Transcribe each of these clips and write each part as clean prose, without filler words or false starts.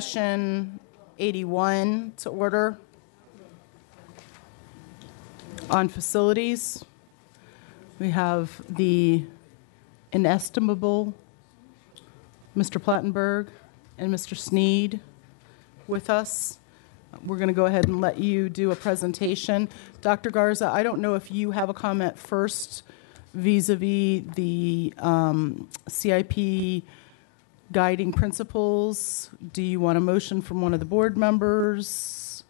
Session 81 to order on facilities. We have the inestimable Mr. Plattenberg and Mr. Sneed with us. We're going to go ahead and let you do a presentation. Dr. Garza, I don't know if you have a comment first vis-a-vis the CIP guiding principles. Do you want a motion from one of the board members?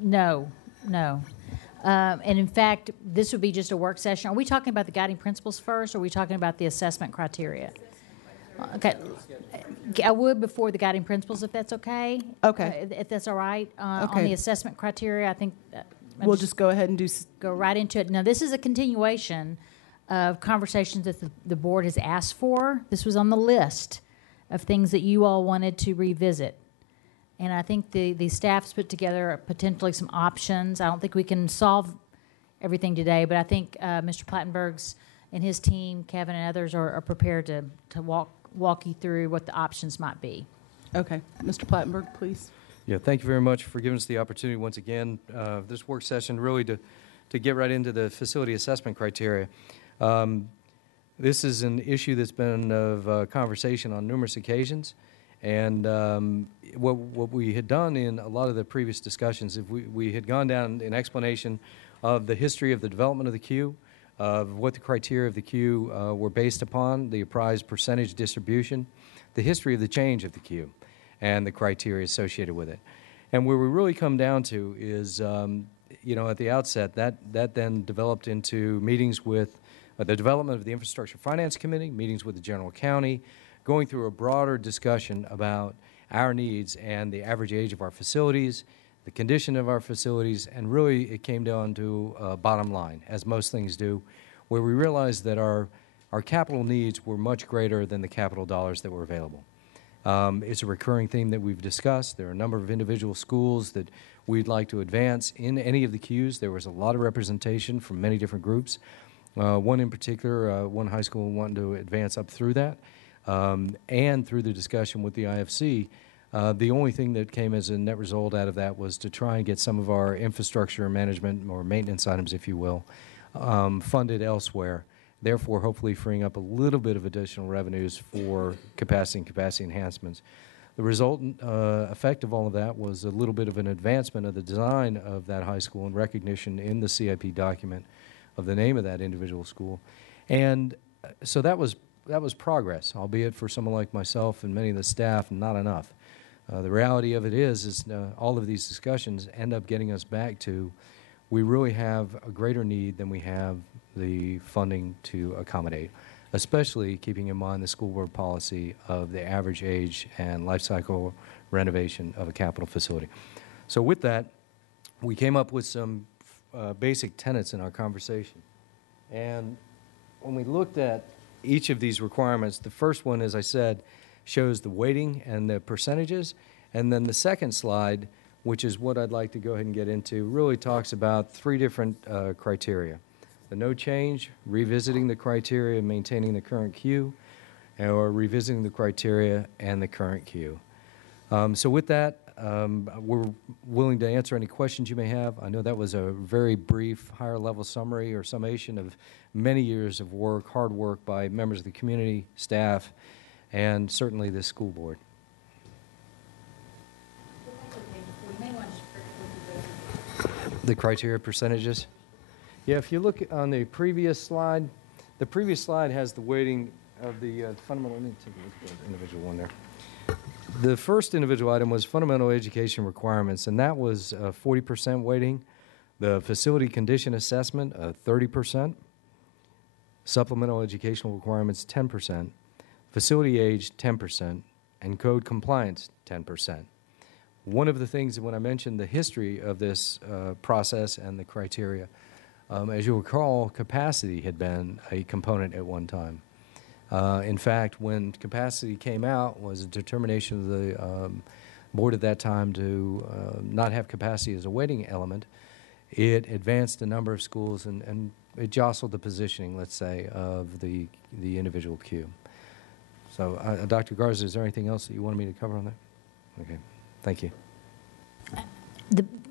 No. And in fact, this would be just a work session. Are we talking about the guiding principles first, or are we talking about the assessment criteria? Okay. I would before the guiding principles, if that's okay. Okay. If that's all right. Okay. On the assessment criteria, I think We'll just go ahead and go right into it. Now, this is a continuation of conversations that the board has asked for. This was on the list of things that you all wanted to revisit. And I think the staff's put together potentially some options. I don't think we can solve everything today, but I think Mr. Plattenberg's and his team, Kevin and others, are prepared to walk you through what the options might be. Okay. Mr. Plattenberg, please. Yeah, thank you very much for giving us the opportunity once again, this work session, really to get right into the facility assessment criteria. This is an issue that's been of conversation on numerous occasions, and what we had done in a lot of the previous discussions, if we had gone down an explanation of the history of the development of the Q, of what the criteria of the Q were based upon, the apprised percentage distribution, the history of the change of the Q, and the criteria associated with it. And where we really come down to is, at the outset, that then developed into meetings with the development of the Infrastructure Finance Committee, meetings with the General County, going through a broader discussion about our needs and the average age of our facilities, the condition of our facilities, and really it came down to a bottom line, as most things do, where we realized that our capital needs were much greater than the capital dollars that were available. It's a recurring theme that we've discussed. There are a number of individual schools that we'd like to advance in any of the Qs. There was a lot of representation from many different groups. One in particular, one high school wanted to advance up through that. And through the discussion with the IFC, the only thing that came as a net result out of that was to try and get some of our infrastructure management or maintenance items, if you will, funded elsewhere, therefore hopefully freeing up a little bit of additional revenues for capacity enhancements. The resultant effect of all of that was a little bit of an advancement of the design of that high school and recognition in the CIP document of the name of that individual school. And so that was progress, albeit for someone like myself and many of the staff, not enough. The reality of it is all of these discussions end up getting us back to we really have a greater need than we have the funding to accommodate, especially keeping in mind the school board policy of the average age and life cycle renovation of a capital facility. So with that, we came up with some basic tenets in our conversation. And when we looked at each of these requirements, the first one, as I said, shows the weighting and the percentages. And then the second slide, which is what I'd like to go ahead and get into, really talks about three different criteria. The no change, revisiting the criteria, maintaining the current Q, or revisiting the criteria and the current Q. So with that, we're willing to answer any questions you may have. I know that was a very brief, higher-level summary or summation of many years of work, hard work by members of the community, staff, and certainly the school board. The criteria percentages? Yeah, if you look on the previous slide has the weighting of the fundamental. Let me take a look at the individual one there. The first individual item was fundamental education requirements, and that was 40% weighting. The facility condition assessment, 30%. Supplemental educational requirements, 10%. Facility age, 10%. And code compliance, 10%. One of the things that when I mentioned the history of this process and the criteria, as you'll recall, capacity had been a component at one time. In fact, when capacity came out, was a determination of the board at that time to not have capacity as a weighting element. It advanced a number of schools and it jostled the positioning, let's say, of the individual Q. So, Dr. Garza, is there anything else that you wanted me to cover on that? Okay. Thank you.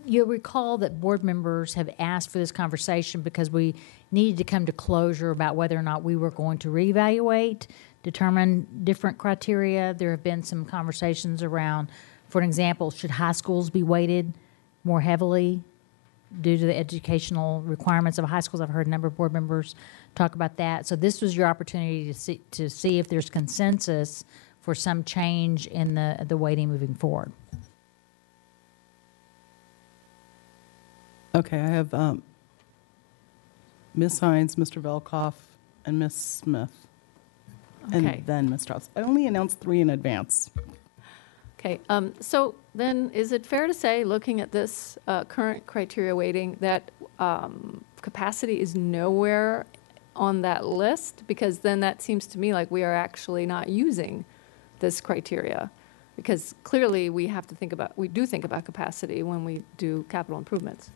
You'll recall that board members have asked for this conversation because we needed to come to closure about whether or not we were going to reevaluate, determine different criteria. There have been some conversations around, for an example, should high schools be weighted more heavily due to the educational requirements of high schools? I've heard a number of board members talk about that. So this was your opportunity to see if there's consensus for some change in the weighting moving forward. Okay, I have Ms. Hines, Mr. Velkoff, and Ms. Smith. Okay. And then Ms. Strauss. I only announced 3 in advance. Okay, so then is it fair to say, looking at this current criteria weighting, that capacity is nowhere on that list? Because then that seems to me like we are actually not using this criteria. Because clearly we do think about capacity when we do capital improvements.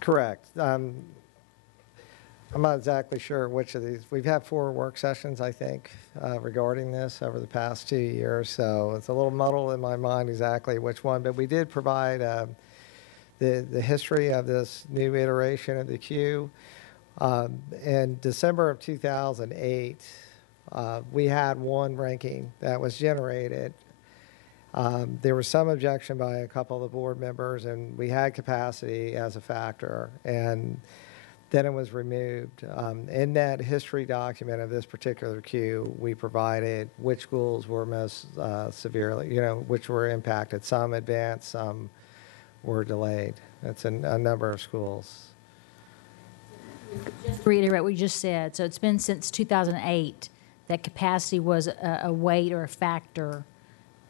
Correct. I'm not exactly sure which of these. We've had 4 work sessions, I think, regarding this over the past 2 years. So it's a little muddled in my mind exactly which one. But we did provide the history of this new iteration of the Q. In December of 2008, we had one ranking that was generated. There was some objection by a couple of the board members, and we had capacity as a factor, and then it was removed. In that history document of this particular Q, we provided which schools were most severely, which were impacted. Some advanced, some were delayed. That's a number of schools. Just to reiterate what you just said, so it's been since 2008 that capacity was a weight or a factor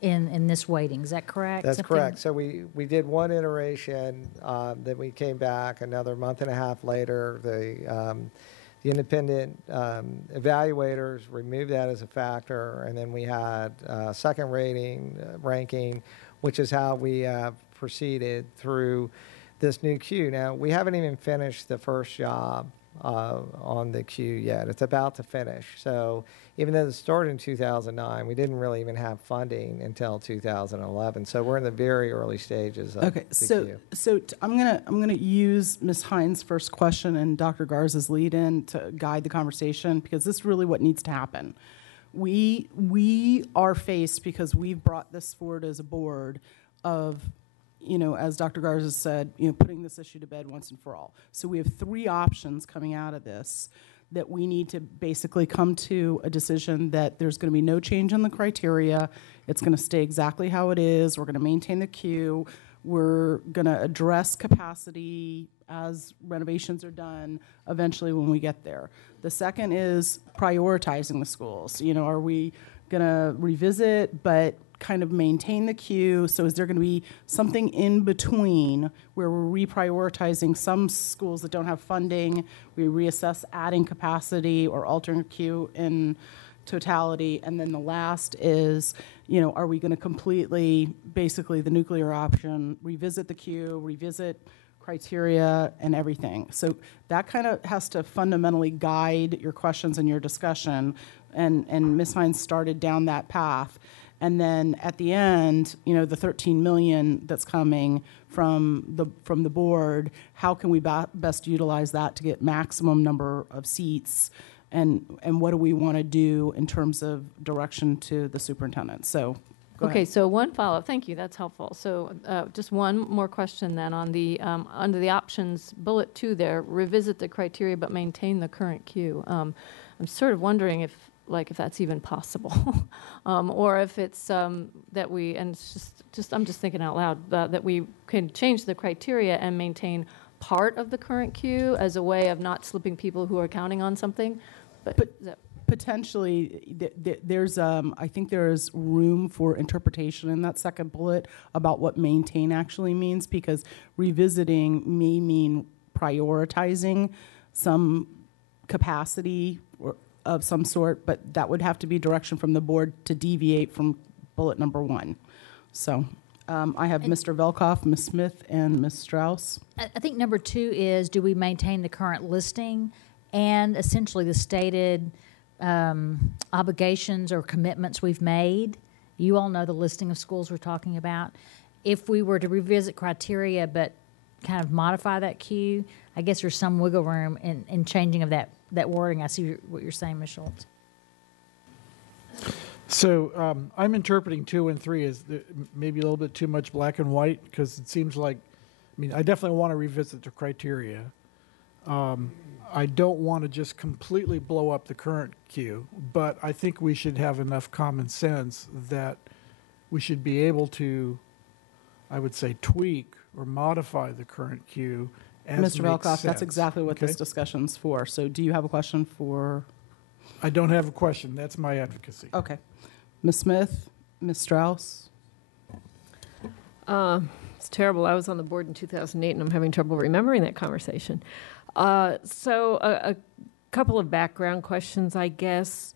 in this weighting. Is that correct? That's correct. So we did one iteration, then we came back another month and a half later. The independent evaluators removed that as a factor, and then we had a second ranking, which is how we have proceeded through this new Q. Now, we haven't even finished the first job on the Q yet. It's about to finish. So even though it started in 2009, we didn't really even have funding until 2011. So we're in the very early stages of Okay, the so Q. I'm gonna use Ms. Hines' first question and Dr. Garza's lead-in to guide the conversation, because this is really what needs to happen. We are faced, because we've brought this forward as a board, of, as Dr. Garza said, putting this issue to bed once and for all. So we have 3 options coming out of this that we need to basically come to a decision that there's going to be no change in the criteria. It's going to stay exactly how it is. We're going to maintain the Q. We're going to address capacity as renovations are done eventually when we get there. The second is prioritizing the schools. Are we going to revisit but kind of maintain the Q? So is there going to be something in between where we're reprioritizing some schools that don't have funding, we reassess adding capacity or altering Q in totality? And then the last is, are we going to completely, basically the nuclear option, revisit the Q, revisit criteria and everything? So that kind of has to fundamentally guide your questions and your discussion. And Ms. Hines started down that path. And then at the end, the $13 million that's coming from the board, how can we best utilize that to get maximum number of seats, and what do we want to do in terms of direction to the superintendent? So, go Okay, ahead. so one follow-up. Thank you. That's helpful. So just one more question then on the under the options bullet 2 there, revisit the criteria but maintain the current Q. I'm sort of wondering if that's even possible, or if it's that we, and it's just I'm just thinking out loud, that we can change the criteria and maintain part of the current Q as a way of not slipping people who are counting on something. But is that, Potentially, there's I think there's room for interpretation in that second bullet about what maintain actually means, because revisiting may mean prioritizing some capacity of some sort, but that would have to be direction from the board to deviate from bullet number 1. So I have Mr. Velkoff, Ms. Smith, and Ms. Strauss. I think number 2 is, do we maintain the current listing and essentially the stated obligations or commitments we've made, You all know the listing of schools we're talking about. If we were to revisit criteria but kind of modify that queue, I guess there's some wiggle room in changing of that wording. I see what you're saying, Ms. Schultz. So I'm interpreting 2 and 3 as maybe a little bit too much black and white, because it seems like, I mean, I definitely want to revisit the criteria. I don't want to just completely blow up the current queue, but I think we should have enough common sense that we should be able to, I would say, tweak or modify the current queue as Mr. makes Velkoff, sense. that's exactly what Okay? this discussion's for. So do you have a question for, I don't have a question. That's my advocacy. okay. Ms. Smith, Ms. Strauss? It's terrible. I was on the board in 2008, and I'm having trouble remembering that conversation. So a couple of background questions, I guess.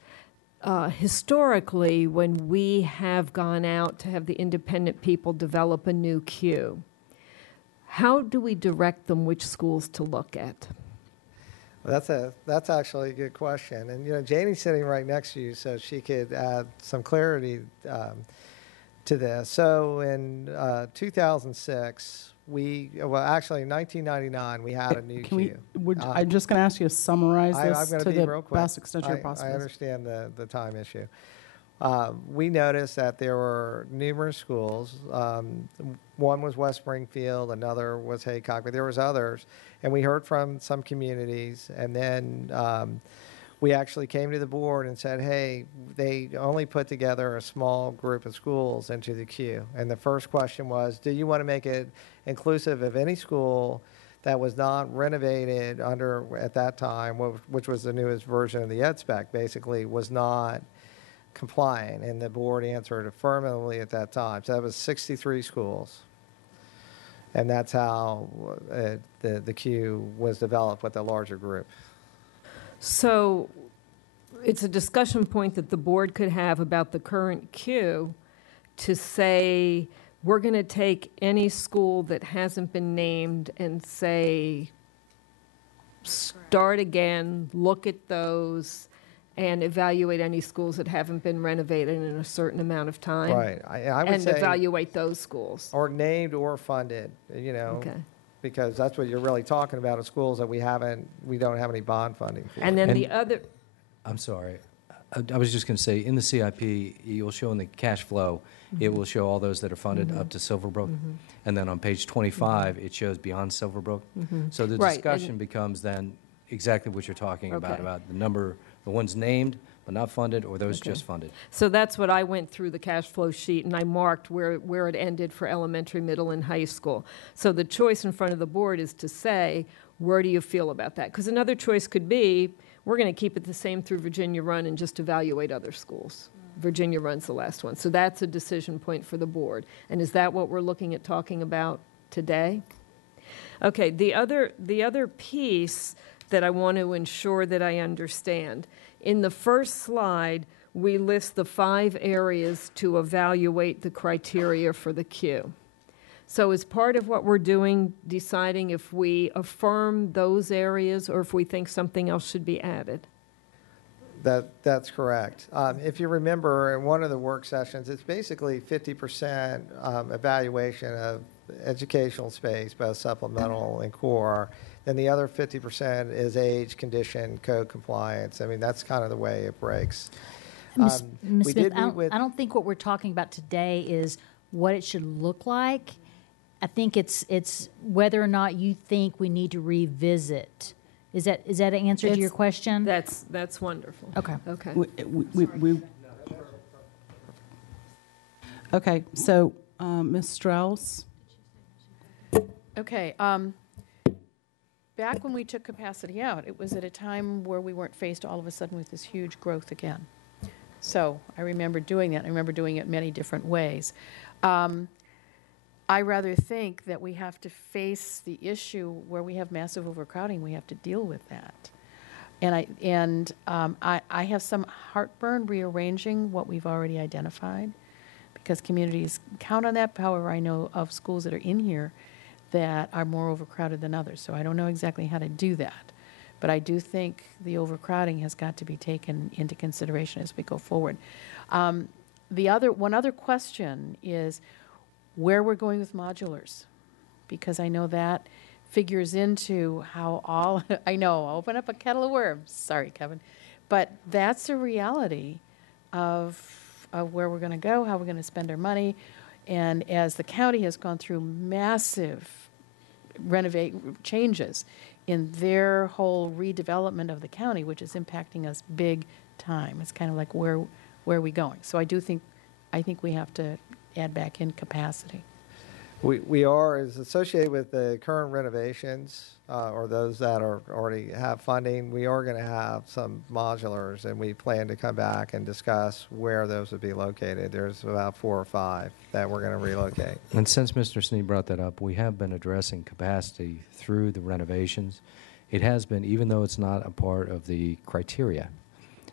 Historically, when we have gone out to have the independent people develop a new queue, how do we direct them which schools to look at? That's actually a good question. And, you know, Janie's sitting right next to you, so she could add some clarity to this. So in 2006, actually in 1999, we had a new Can we, queue. I'm just going to ask you to summarize I'm this going to to be the real quick. best extent you're I possible. understand the time issue. We noticed that there were numerous schools. One was West Springfield, another was Haycock, but there was others. And we heard from some communities, and then we actually came to the board and said, hey, they only put together a small group of schools into the queue. And the first question was, do you want to make it inclusive of any school that was not renovated under, at that time, which was the newest version of the ed spec, basically was not compliant? And the board answered affirmatively at that time. So that was 63 schools. And that's how the queue was developed with a larger group. So it's a discussion point that the board could have about the current queue to say, we're going to take any school that hasn't been named and say, start again, look at those, and evaluate any schools that haven't been renovated in a certain amount of time. Right. I would And say, evaluate those schools. or named or funded, you know, Okay. because that's what you're really talking about, is schools that we don't have any bond funding for. And then And- the other, I'm sorry. I was just going to say, in the CIP, you'll show in the cash flow, it will show all those that are funded up to Silverbrook. And then on page 25, it shows beyond Silverbrook. So the Right, and- discussion becomes then exactly what you're talking Okay. about the number, the ones named but not funded, or those Okay. just funded. so that's what I went through the cash flow sheet, and I marked where it ended for elementary, middle, and high school. So the choice in front of the board is to say, where do you feel about that? Because another choice could be, we're going to keep it the same through Virginia Run and just evaluate other schools. Virginia Run's the last one. So that's a decision point for the board. And is that what we're looking at talking about today? Okay, the other piece that I want to ensure that I understand, in the first slide, we list the 5 areas to evaluate the criteria for the queue. So is part of what we're doing deciding if we affirm those areas or if we think something else should be added? That's correct. If you remember, in one of the work sessions, it's basically 50% evaluation of educational space, both supplemental and core. Then the other 50% is age, condition, code compliance. I mean, that's kind of the way it breaks. Ms. We Smith, did meet with. I don't think what we're talking about today is what it should look like. I think it's whether or not you think we need to revisit. Is that an answer to your It's- question? That's wonderful. Okay. Okay. Okay, so Ms. Strauss? Okay, back when we took capacity out, it was at a time where we weren't faced all of a sudden with this huge growth again. So I remember doing that. I remember doing it many different ways. I rather think that we have to face the issue where we have massive overcrowding. We have to deal with that. And I have some heartburn rearranging what we've already identified, because communities count on that. However, I know of schools that are in here that are more overcrowded than others. So I don't know exactly how to do that. But I do think the overcrowding has got to be taken into consideration as we go forward. one other question is where we're going with modulars, because I know that figures into how all, I know, open up a kettle of worms, sorry, Kevin, but that's a reality of where we're going to go, how we're going to spend our money. And as the county has gone through massive changes in their whole redevelopment of the county, which is impacting us big time, it's kind of like where are we going? So I think we have to add back in capacity. We are, is associated with the current renovations, or those that are already have funding, we are going to have some modulars, and we plan to come back and discuss where those would be located. There's about 4 or 5 that we're going to relocate. And since Mr. Sneed brought that up, we have been addressing capacity through the renovations. It has been, even though it's not a part of the criteria,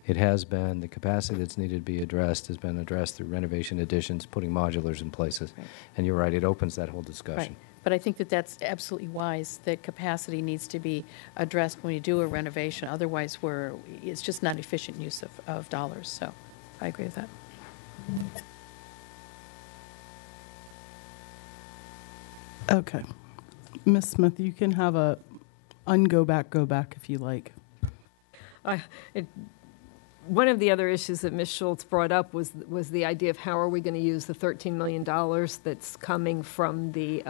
it has been, the capacity that's needed to be addressed has been addressed through renovation additions, putting modulars in places. Right. And you're right, it opens that whole discussion. Right. But I think that that's absolutely wise, that capacity needs to be addressed when you do a renovation. Otherwise, it's just not efficient use of dollars. So I agree with that. Okay. Ms. Smith, you can have a go back if you like. One of the other issues that Ms. Schultz brought up was the idea of how are we going to use the $13 million that's coming from the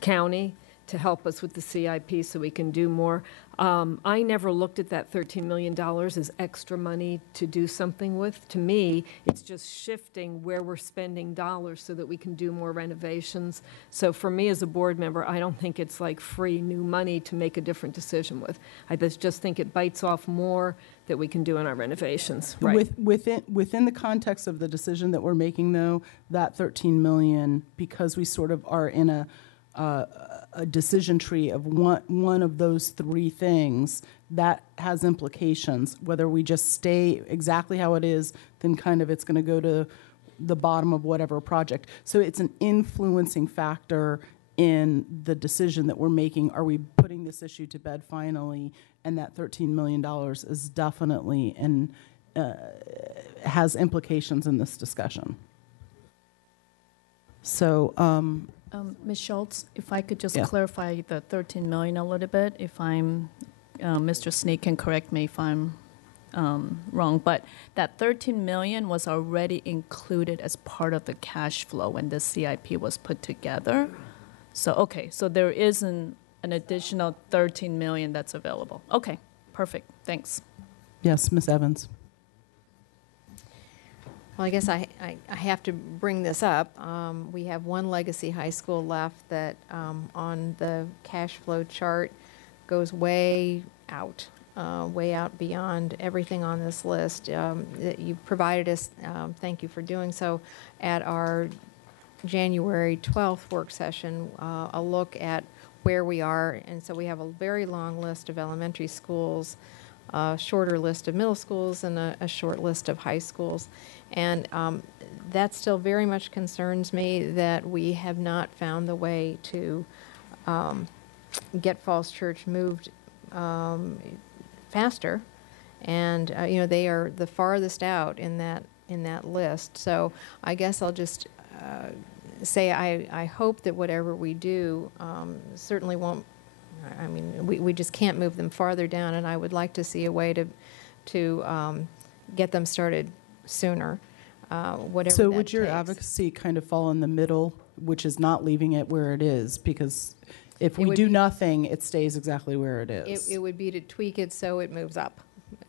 county to help us with the CIP so we can do more. I never looked at that $13 million as extra money to do something with. To me, it's just shifting where we're spending dollars so that we can do more renovations. So for me as a board member, I don't think it's like free new money to make a different decision with. I just think it bites off more that we can do in our renovations. Right. Within the context of the decision that we're making, though, that 13 million, because we sort of are in a decision tree of one of those 3 things, that has implications. Whether we just stay exactly how it is, then kind of it's going to go to the bottom of whatever project. So it's an influencing factor in the decision that we're making. Are we putting this issue to bed finally? And that $13 million is definitely and has implications in this discussion. So, Ms. Schultz, if I could just Yeah. clarify the 13 million a little bit, if I'm, Mr. Sneed can correct me if I'm wrong, but that 13 million was already included as part of the cash flow when the CIP was put together. So, okay, so there isn't an additional 13 million that's available. Okay, perfect, thanks. yes, Ms. Evans. Well, I guess I have to bring this up. We have one legacy high school left that on the cash flow chart goes way out beyond everything on this list. That you provided us, thank you for doing so, at our January 12th work session, a look at where we are. And so we have a very long list of elementary schools, a shorter list of middle schools, and a short list of high schools. And that still very much concerns me that we have not found the way to get Falls Church moved faster. And, they are the farthest out in that list. So I guess I'll just say I hope that whatever we do certainly won't, I mean, we just can't move them farther down, and I would like to see a way to get them started sooner, whatever So that would your takes. advocacy kind of fall in the middle, which is not leaving it where it is? Because if It we would do be- nothing, it stays exactly where it is. It would be to tweak it so it moves up.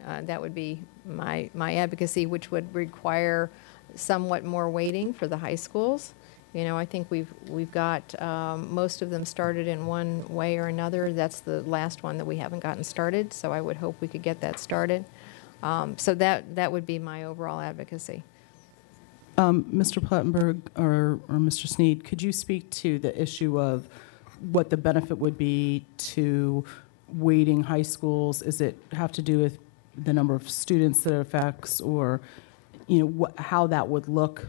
That would be my advocacy, which would require somewhat more weighting for the high schools. I think we've got most of them started in one way or another. That's the last one that we haven't gotten started, so I would hope we could get that started. So that would be my overall advocacy. Mr. Plattenberg or Mr. Sneed, could you speak to the issue of what the benefit would be to weighting high schools? Is it have to do with the number of students that it affects, or how that would look?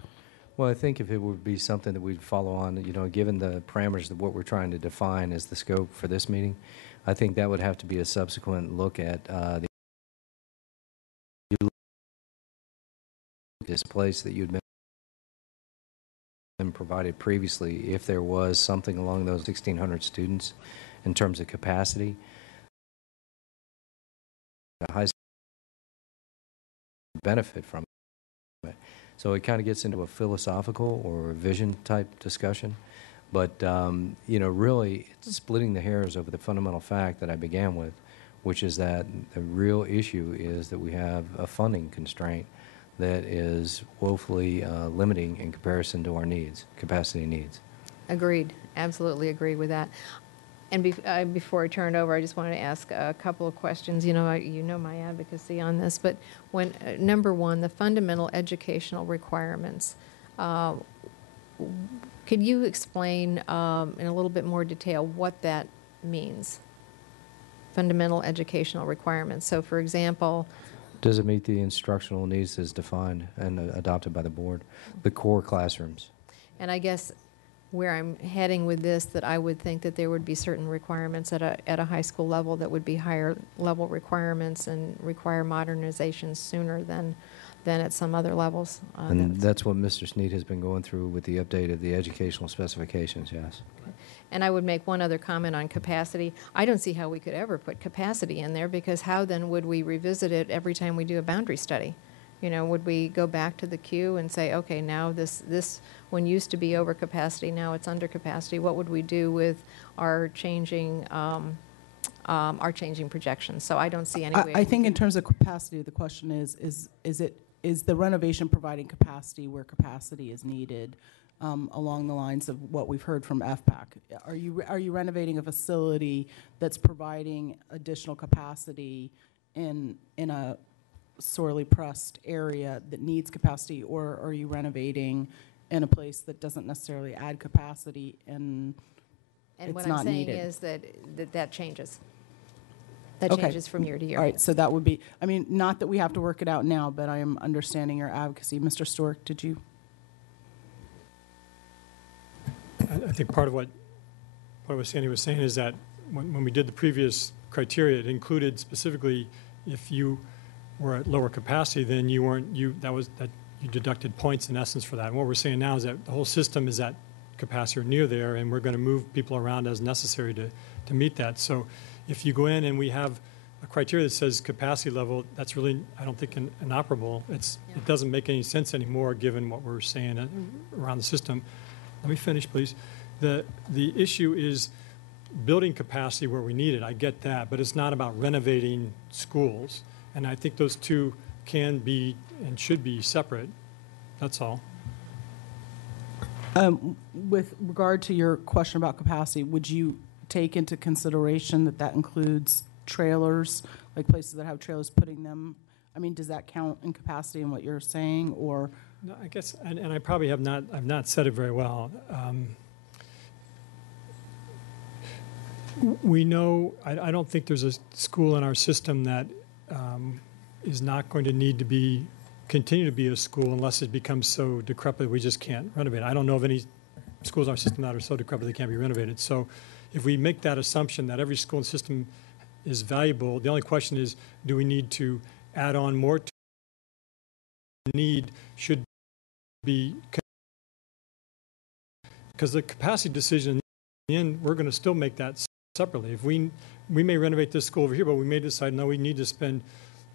Well, I think if it would be something that we'd follow on, given the parameters of what we're trying to define as the scope for this meeting, I think that would have to be a subsequent look at the displaced that you'd been provided previously if there was something along those 1,600 students in terms of capacity. A high benefit from it. So it kind of gets into a philosophical or a vision type discussion. But, really it's splitting the hairs over the fundamental fact that I began with, which is that the real issue is that we have a funding constraint that is woefully limiting in comparison to our needs, capacity needs. Agreed. Absolutely agree with that. And before I turn it over, I just wanted to ask a couple of questions. You know my advocacy on this, but when number one, the fundamental educational requirements. Could you explain in a little bit more detail what that means? Fundamental educational requirements. So, for example, Does it meet the instructional needs as defined and adopted by the board? The core classrooms. and I guess where I'm heading with this, that I would think that there would be certain requirements at a high school level that would be higher level requirements and require modernization sooner than at some other levels. And that's what Mr. Sneed has been going through with the update of the educational specifications, yes. And I would make one other comment on capacity. I don't see how we could ever put capacity in there, because how then would we revisit it every time we do a boundary study? Would we go back to the queue and say, okay, now this one used to be over capacity, now it's under capacity. What would we do with our changing projections? So I don't see any way. I think in terms of capacity, the question is the renovation providing capacity where capacity is needed, along the lines of what we've heard from FPAC? Are you renovating a facility that's providing additional capacity in a sorely pressed area that needs capacity, or are you renovating in a place that doesn't necessarily add capacity and And it's what not I'm saying needed? is that changes. That Okay. changes from year to year. All right, so that would be, not that we have to work it out now, but I am understanding your advocacy. Mr. Stork, did you? I think part of what Sandy was saying is that when we did the previous criteria, it included specifically if you were at lower capacity, then you deducted points in essence for that. And what we're saying now is that the whole system is at capacity or near there, and we're going to move people around as necessary to meet that. So if you go in and we have a criteria that says capacity level, that's really, I don't think, inoperable. It doesn't make any sense anymore given what we're saying around the system. Let me finish, please. The issue is building capacity where we need it. I get that, but it's not about renovating schools. And I think those two can be and should be separate. That's all. With regard to your question about capacity, would you take into consideration that includes trailers, like places that have trailers putting them? Does that count in capacity in what you're saying, or? No, I guess, and I probably have not said it very well. We know, I don't think there's a school in our system that is not going to need to continue to be a school unless it becomes so decrepit we just can't renovate. I don't know of any schools in our system that are so decrepit they can't be renovated. So if we make that assumption that every school system is valuable, the only question is, do we need to add on more to need should be, because the capacity decision in the end, we're going to still make that separately. If we may renovate this school over here, but we may decide, no, we need to spend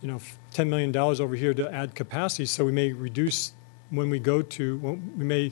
$10 million over here to add capacity, so we may reduce we may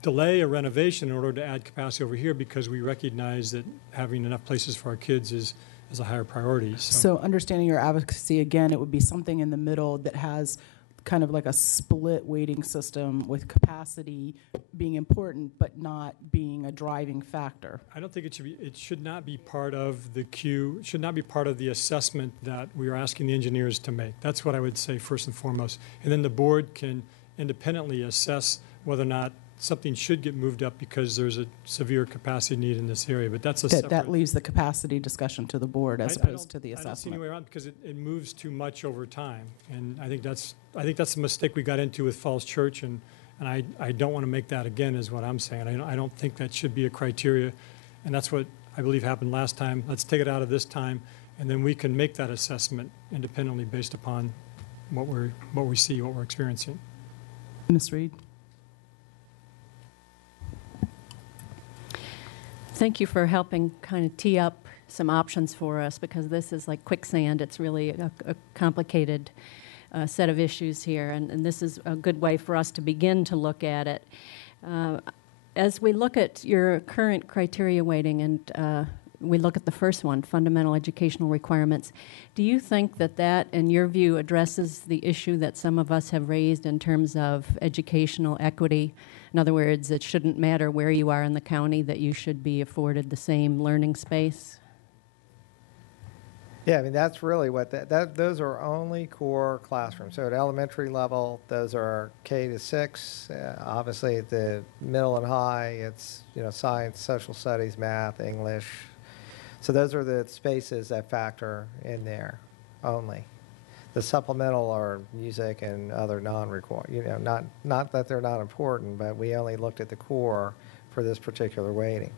delay a renovation in order to add capacity over here because we recognize that having enough places for our kids is a higher priority. So understanding your advocacy, again, it would be something in the middle that has kind of like a split weighting system with capacity being important but not being a driving factor. I don't think it should not be part of the queue, it should not be part of the assessment that we are asking the engineers to make. That's what I would say first and foremost. And then the board can independently assess whether or not something should get moved up because there's a severe capacity need in this area. But that's that leaves the capacity discussion to the board as opposed to the assessment. I don't see any way around because it moves too much over time. And I think that's the mistake we got into with Falls Church, and I don't want to make that again is what I'm saying. I don't think that should be a criteria, and that's what I believe happened last time. Let's take it out of this time, and then we can make that assessment independently based upon what we see, what we're experiencing. Ms. Reed? Thank you for helping kind of tee up some options for us, because this is like quicksand. It's really a complicated set of issues here, and this is a good way for us to begin to look at it. As we look at your current criteria weighting, and we look at the first one, fundamental educational requirements, do you think that that, in your view, addresses the issue that some of us have raised in terms of educational equity? In other words, it shouldn't matter where you are in the county, that you should be afforded the same learning space? Yeah, I mean, that's really what those are only core classrooms. So at elementary level, those are K to 6. Obviously, at the middle and high, it's, science, social studies, math, English. So those are the spaces that factor in there only. The supplemental are music and other non-required, not that they're not important, but we only looked at the core for this particular weighting.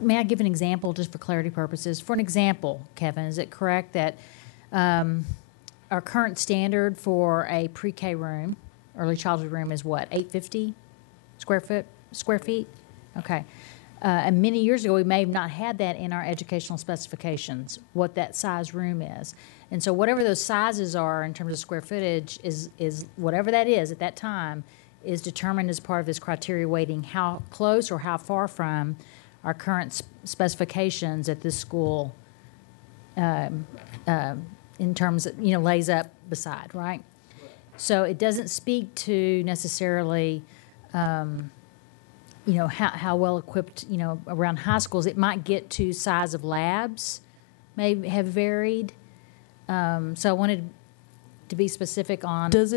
May I give an example just for clarity purposes? For an example, Kevin, is it correct that our current standard for a pre-K room, early childhood room, is what, 850 square feet? Okay. And many years ago, we may have not had that in our educational specifications, what that size room is. And so whatever those sizes are in terms of square footage is whatever that is at that time is determined as part of this criteria weighting, how close or how far from our current specifications at this school in terms of, lays up beside, right? So it doesn't speak to necessarily, how well equipped, around high schools. It might get to size of labs may have varied. So I wanted to be specific on. Does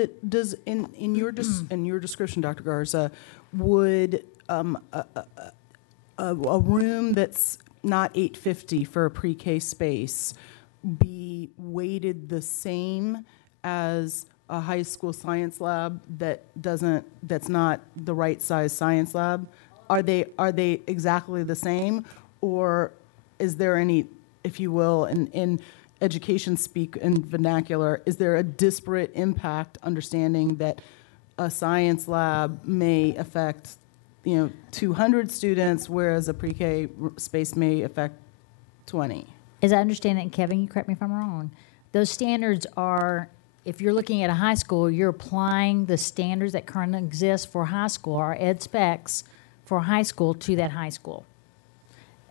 in your description, Dr. Garza, would a room that's not 850 for a pre-K space be weighted the same as a high school science lab that's not the right size science lab? Are they exactly the same, or is there any, if you will, in education speak and vernacular, is there a disparate impact, understanding that a science lab may affect 200 students, whereas a pre-K space may affect 20? As I understand it, and Kevin, you correct me if I'm wrong, those standards are, if you're looking at a high school, you're applying the standards that currently exist for high school, our ed specs for high school, to that high school.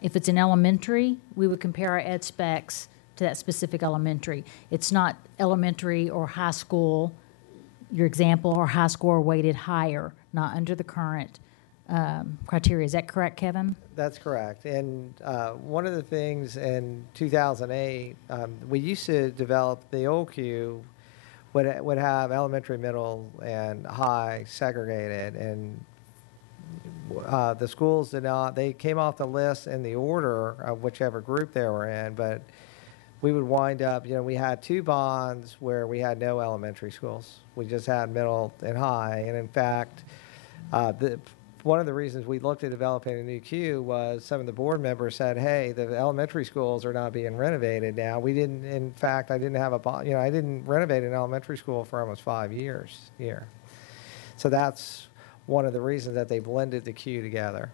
If it's an elementary, we would compare our ed specs to that specific elementary. It's not elementary or high school, your example, or high school are weighted higher, not under the current criteria. Is that correct, Kevin? That's correct. And one of the things in 2008, we used to develop the old Q would have elementary, middle, and high segregated, and the schools did not. They came off the list in the order of whichever group they were in, but we would wind up, we had 2 bonds where we had no elementary schools. We just had middle and high, and in fact, one of the reasons we looked at developing a new Q was some of the board members said, hey, the elementary schools are not being renovated now. We didn't, in fact, I didn't have I didn't renovate an elementary school for almost 5 years here. So that's one of the reasons that they blended the Q together.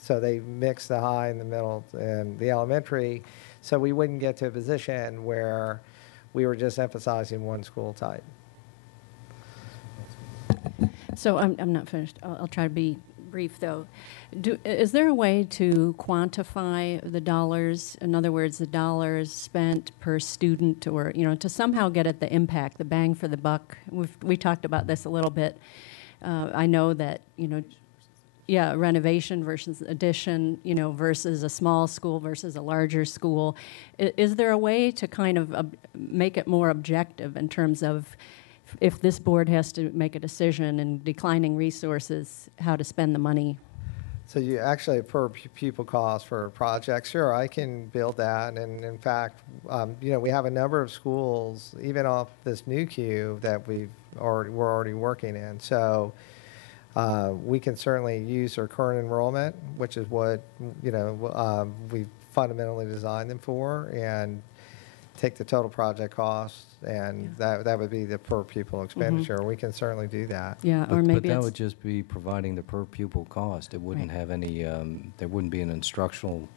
So they mixed the high and the middle and the elementary, so we wouldn't get to a position where we were just emphasizing one school type. So I'm not finished. I'll try to be brief, though. Is there a way to quantify the dollars? In other words, the dollars spent per student, or to somehow get at the impact, the bang for the buck. We talked about this a little bit. I know that renovation versus addition, versus a small school versus a larger school. Is there a way to kind of make it more objective in terms of, if this board has to make a decision in declining resources, how to spend the money? So you actually, per pupil cost for projects, sure, I can build that. And in fact, we have a number of schools, even off this new queue, that we're already working in. So we can certainly use our current enrollment, which is what we fundamentally designed them for, and take the total project cost, and that would be the per pupil expenditure. We can certainly do that. Yeah, or But maybe that it's, would just be providing the per pupil cost. It wouldn't have any, there wouldn't be an instructional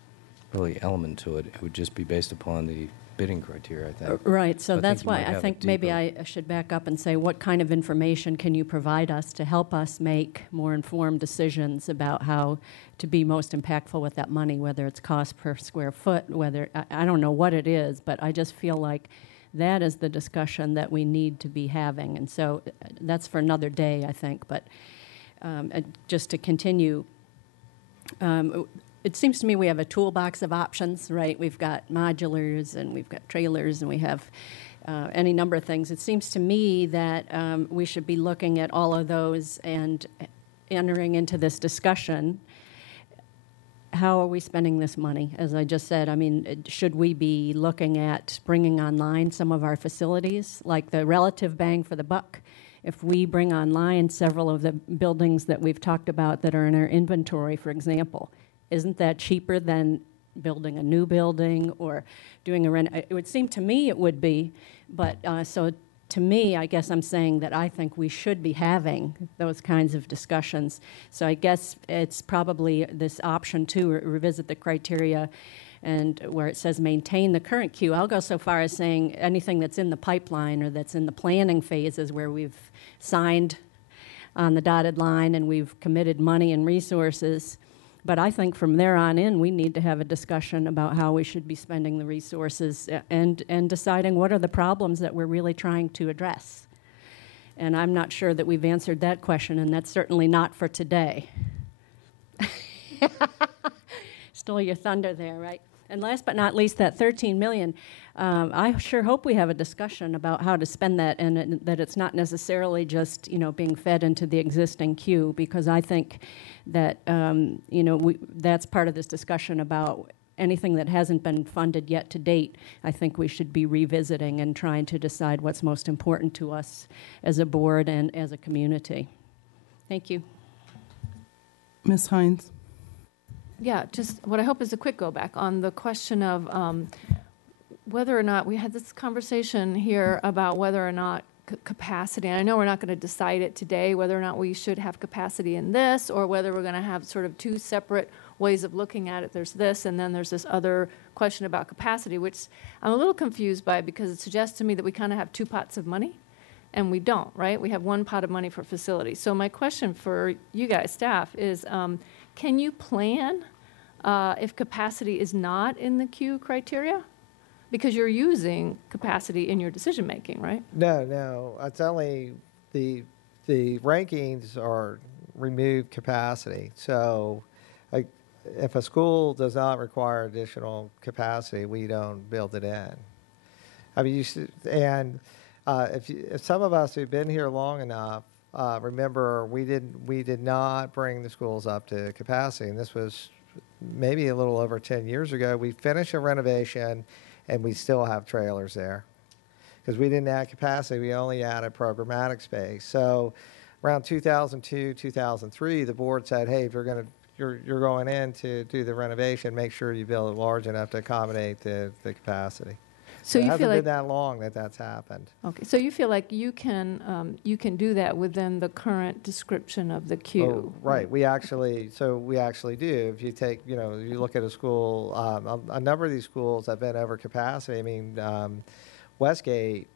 really element to it. It would just be based upon the bidding criteria, I think. right, so I think that's you why might I have a think maybe deeper- I should back up and say, what kind of information can you provide us to help us make more informed decisions about how to be most impactful with that money, whether it's cost per square foot, whether, I don't know what it is, but I just feel like that is the discussion that we need to be having. And so that's for another day, I think. But just to continue, it seems to me we have a toolbox of options, right? We've got modulars and we've got trailers and we have any number of things. It seems to me that we should be looking at all of those and entering into this discussion. How are we spending this money? As I just said, I mean, should we be looking at bringing online some of our facilities, like the relative bang for the buck? If we bring online several of the buildings that we've talked about that are in our inventory, for example, isn't that cheaper than building a new building or doing a rent? It would seem to me it would be, but so to me, I guess I'm saying that I think we should be having those kinds of discussions. So I guess it's probably this option to revisit the criteria, and where it says maintain the current queue. I'll go so far as saying anything that's in the pipeline or that's in the planning phases where we've signed on the dotted line and we've committed money and resources. But I think from there on in, we need to have a discussion about how we should be spending the resources and deciding what are the problems that we're really trying to address. And I'm not sure that we've answered that question, and that's certainly not for today. Stole your thunder there, right? And last but not least, that $13 million, I sure hope we have a discussion about how to spend that, and that it's not necessarily just, being fed into the existing queue, because I think that, that's part of this discussion about anything that hasn't been funded yet to date. I think we should be revisiting and trying to decide what's most important to us as a board and as a community. Thank you. Ms. Hines? Yeah, just what I hope is a quick go back on the question of whether or not we had this conversation here about whether or not capacity. And I know we're not going to decide it today, whether or not we should have capacity in this or whether we're going to have sort of two separate ways of looking at it. There's this, and then there's this other question about capacity, which I'm a little confused by because it suggests to me that we kind of have two pots of money, and we don't, right? We have one pot of money for facilities. So my question for you guys, staff, is can you plan if capacity is not in the Q criteria? Because you're using capacity in your decision making, right? No. It's only the rankings are remove capacity. So if a school does not require additional capacity, we don't build it in. I mean, if some of us who've been here long enough remember, we did not bring the schools up to capacity, and this was maybe a little over 10 years ago. We finished a renovation, and we still have trailers there because we didn't add capacity. We only added programmatic space. So around 2002, 2003, the board said, hey, if you're going in to do the renovation, make sure you build it large enough to accommodate the capacity. So it you hasn't feel been like that long that's happened. okay. So you feel like you can do that within the current description of the queue. Oh, right. We actually do. If you take, you look at a school, a number of these schools have been over capacity. I mean, Westgate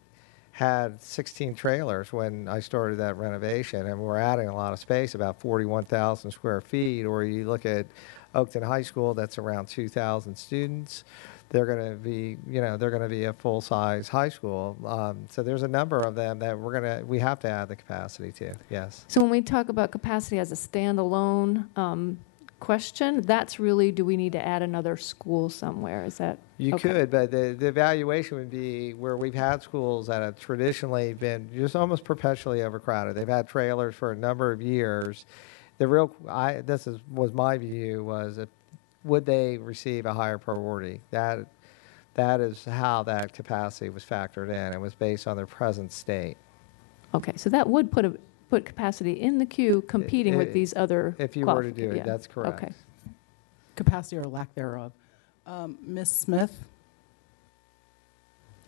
had 16 trailers when I started that renovation, and we're adding a lot of space, about 41,000 square feet. Or you look at Oakton High School, that's around 2,000 students. They're going to be a full-size high school. So there's a number of them that we have to add the capacity to. Yes. So when we talk about capacity as a standalone question, that's really, do we need to add another school somewhere? Is that You okay. could, but the evaluation would be where we've had schools that have traditionally been just almost perpetually overcrowded. They've had trailers for a number of years. Was my view was that would they receive a higher priority? That is how that capacity was factored in. It was based on their present state. Okay, so that would put capacity in the queue competing with these other If you were to do it, that's correct. Okay. Capacity or lack thereof. Ms. Smith?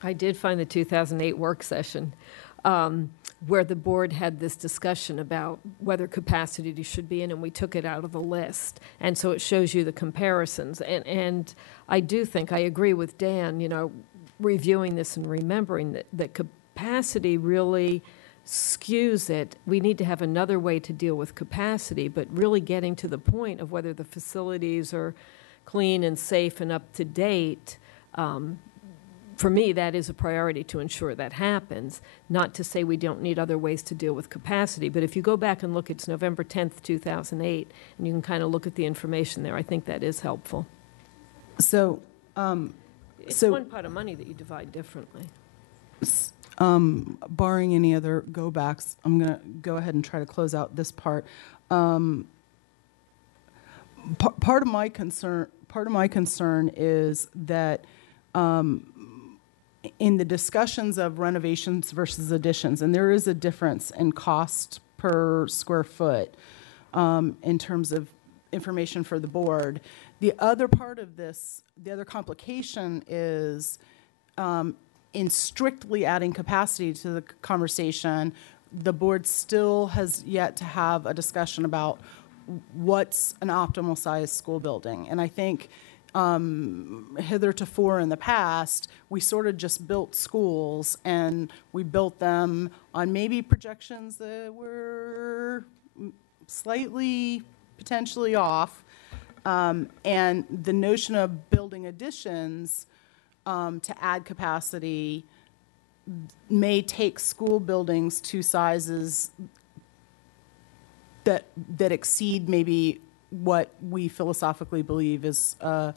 I did find the 2008 work session where the board had this discussion about whether capacity should be in, and we took it out of the list. And so it shows you the comparisons. And I do think, I agree with Dan, reviewing this and remembering that capacity really skews it. We need to have another way to deal with capacity, but really getting to the point of whether the facilities are clean and safe and up to date. For me, that is a priority to ensure that happens, not to say we don't need other ways to deal with capacity. But if you go back and look, it's November 10th, 2008, and you can kind of look at the information there. I think that is helpful. So, It's one pot of money that you divide differently. barring any other go-backs, I'm going to go ahead and try to close out this part. Part of my concern is that in the discussions of renovations versus additions, and there is a difference in cost per square foot in terms of information for the board. The other part of this, the other complication is in strictly adding capacity to the conversation, the board still has yet to have a discussion about what's an optimal size school building. And I think hitherto in the past, we sort of just built schools, and we built them on maybe projections that were slightly potentially off. And the notion of building additions to add capacity may take school buildings to sizes that exceed maybe what we philosophically believe is a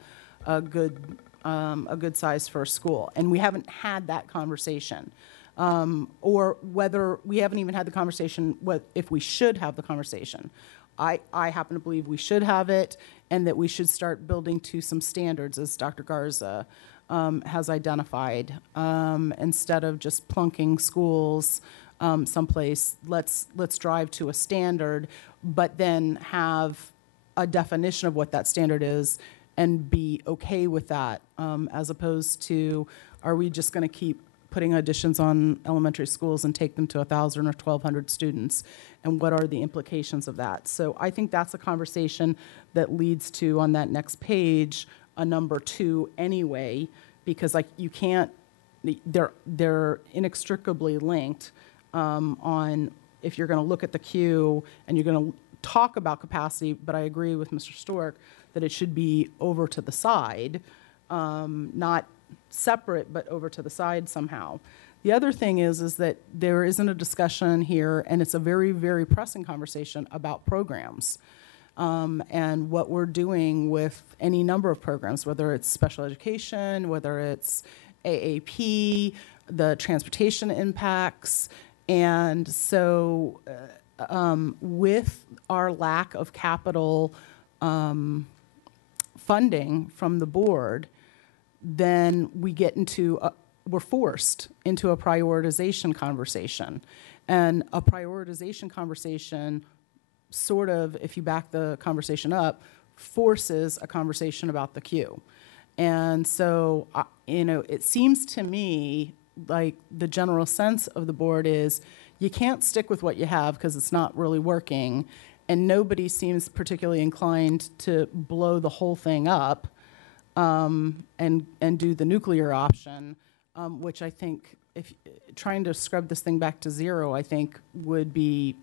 good size for a school, and we haven't had that conversation, or whether we haven't even had the conversation if we should have the conversation. I happen to believe we should have it, and that we should start building to some standards, as Dr. Garza has identified, instead of just plunking schools someplace. Let's drive to a standard, but then have a definition of what that standard is and be okay with that, as opposed to, are we just going to keep putting additions on elementary schools and take them to 1,000 or 1,200 students, and what are the implications of that? So I think that's a conversation that leads to, on that next page, a number 2 anyway, because you can't, they're inextricably linked on, if you're going to look at the queue and you're going to talk about capacity, but I agree with Mr. Stork that it should be over to the side, not separate, but over to the side somehow. The other thing is that there isn't a discussion here, and it's a very, very pressing conversation about programs and what we're doing with any number of programs, whether it's special education, whether it's AAP, the transportation impacts. And so with our lack of capital funding from the board, then we get into, we're forced into a prioritization conversation. And a prioritization conversation sort of, if you back the conversation up, forces a conversation about the queue. And so, it seems to me like the general sense of the board is you can't stick with what you have because it's not really working, and nobody seems particularly inclined to blow the whole thing up and do the nuclear option, which I think, if trying to scrub this thing back to zero, I think would be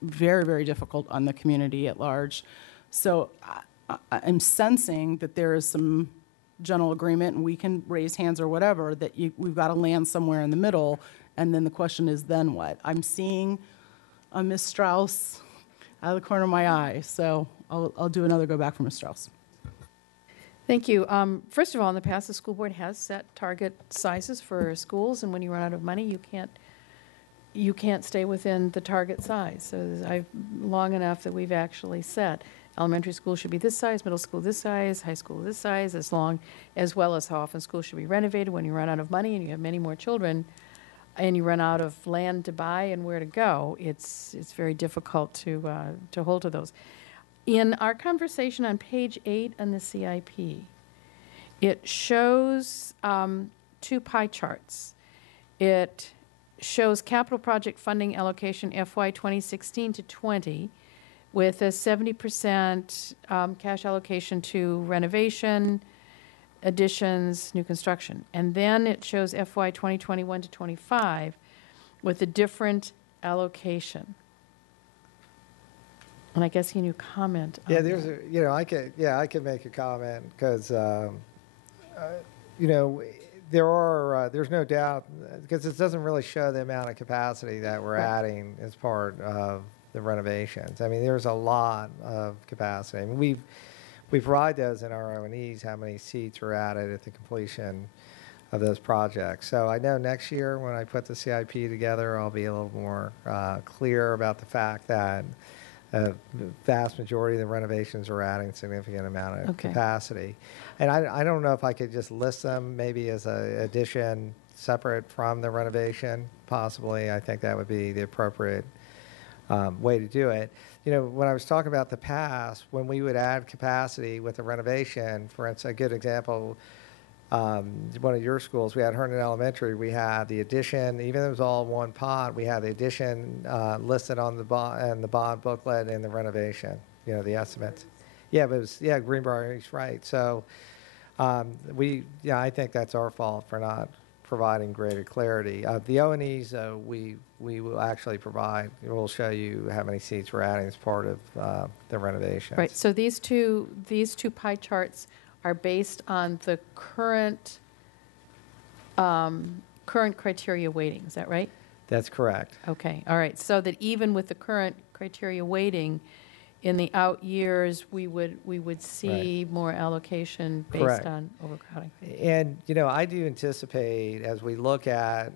very, very difficult on the community at large. So I'm sensing that there is some general agreement, and we can raise hands or whatever, that we've got to land somewhere in the middle, and then the question is, then what? I'm seeing Ms. Strauss out of the corner of my eye, so I'll do another go back for Ms. Strauss. Thank you. First of all, in the past, the school board has set target sizes for schools, and when you run out of money, you can't stay within the target size. So long enough that we've actually set elementary school should be this size, middle school this size, high school this size, as well as how often schools should be renovated. When you run out of money and you have many more children, and you run out of land to buy and where to go, it's very difficult to hold to those. In our conversation on page 8 on the CIP, It shows two pie charts. It shows capital project funding allocation FY 2016 to 20 with a 70% cash allocation to renovation, additions, new construction. And then it shows FY 2021 to 25 with a different allocation. And I guess can you comment on Yeah, that? I could make a comment because, there's no doubt, because it doesn't really show the amount of capacity that we're adding as part of the renovations. I mean, there's a lot of capacity. I mean, we provide those in our O&Es, how many seats are added at the completion of those projects. So I know next year when I put the CIP together, I'll be a little more clear about the fact that the vast majority of the renovations are adding a significant amount of capacity. And I don't know if I could just list them maybe as an addition separate from the renovation, possibly. I think that would be the appropriate way to do it. When I was talking about the past, when we would add capacity with a renovation, for instance, a good example, one of your schools, we had Herndon Elementary, we had the addition, even though it was all in one pot, we had the addition listed on the bond booklet and the renovation, the estimates. Yeah, but it was, Greenbrier, he's right. So I think that's our fault for not providing greater clarity. The O&Es, we will actually provide, we'll show you how many seats we're adding as part of the renovations. Right, so these two pie charts are based on the current criteria weighting, is that right? That's correct. Okay, all right, so that even with the current criteria weighting, in the out years, we would see more allocation based Correct. on overcrowding. And, I do anticipate as we look at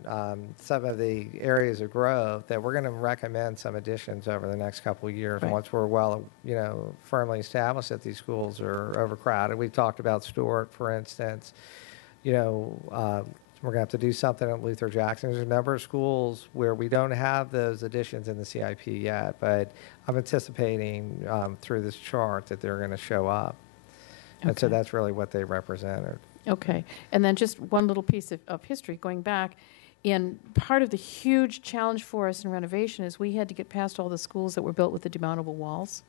some of the areas of growth that we're going to recommend some additions over the next couple of years. Right. Once we're firmly established that these schools are overcrowded. We've talked about Stewart, for instance. We're going to have to do something at Luther Jackson. There's a number of schools where we don't have those additions in the CIP yet, but I'm anticipating through this chart that they're going to show up. And so Okay. that's really what they represented. Okay, and then just one little piece of history, going back, and part of the huge challenge for us in renovation is we had to get past all the schools that were built with the demountable walls.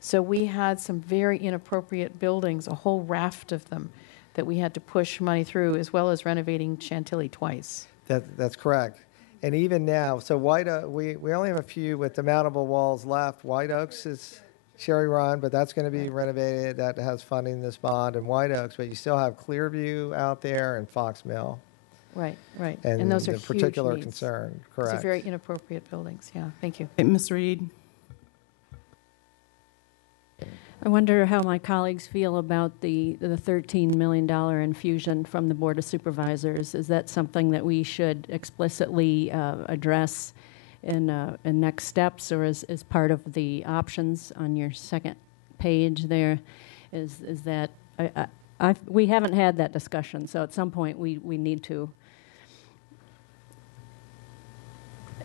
So we had some very inappropriate buildings, a whole raft of them, that we had to push money through, as well as renovating Chantilly twice. That's correct. And even now, so White Oak, we only have a few with demountable walls left. White Oaks is Cherry Run, but that's going to be renovated. That has funding this bond and White Oaks, but you still have Clearview out there and Fox Mill. Right. And, And those are the huge particular needs. concern, Those correct. are very inappropriate buildings, yeah, thank you. Okay, Ms. Reed? I wonder how my colleagues feel about the $13 million infusion from the Board of Supervisors. Is that something that we should explicitly address in next steps, or is part of the options on your second page there? Is that we haven't had that discussion, so at some point we need to.